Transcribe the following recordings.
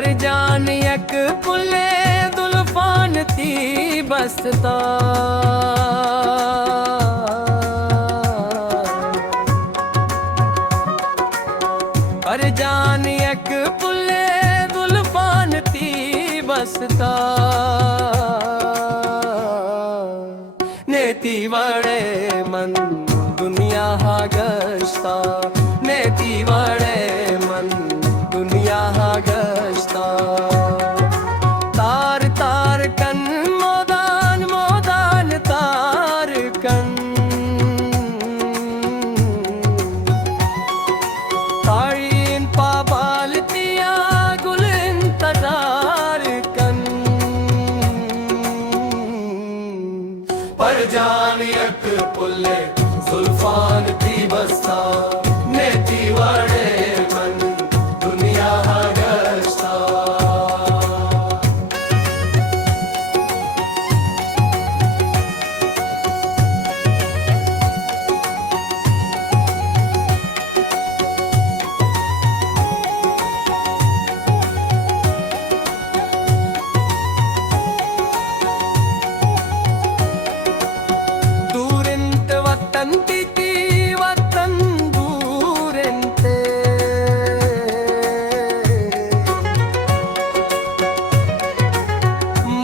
पर जान यक पुले दुल्फान थी बसता पर जान यक पुले दुल्फान थी बसता नेती वड़े मन दुनिया हा गश्ता नेती वड़े मन दुनिया हा गश्ता तार तार कन मोदान मोदान तार कन ताड़ीन पाबालतिया गुलिन तदार कन पर जान यक पुले जुल्फान थी बस्ता नेती वड़े मन दुनिया हा गश्ता दूरिंत वतन ती वतन दूरिंते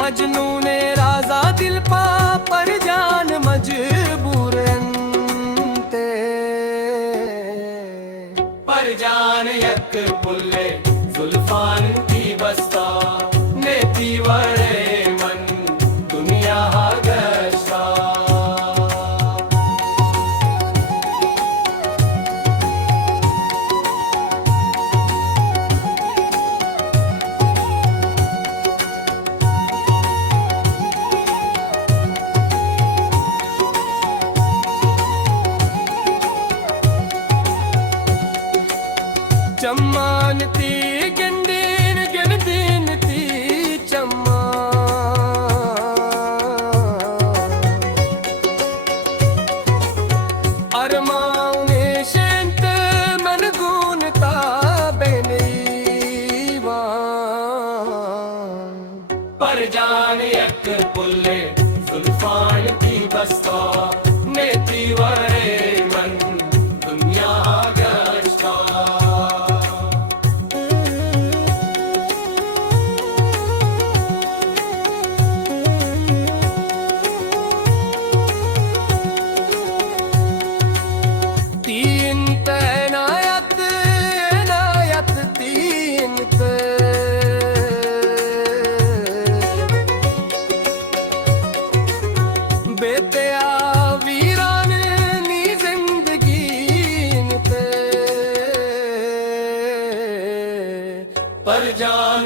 मजनू ने राजा दिल पा पर जान मजबूरंते पर जान यक पुले जुल्फान थी बस्ता नेती वड़े मन दुनिया हा गश्ता चम्मान ती गंदीन गंदीन ती चम्मा अरमाने शेंत मन गुनता बेनीवा पर जान यक पुले जुल्फान थी बस्ता नेती वड़े मन दुनिया हा गश्ता तीन तैनायत इनायत तीन ते बेतिया वीरान नी जिंदगी ते पर जान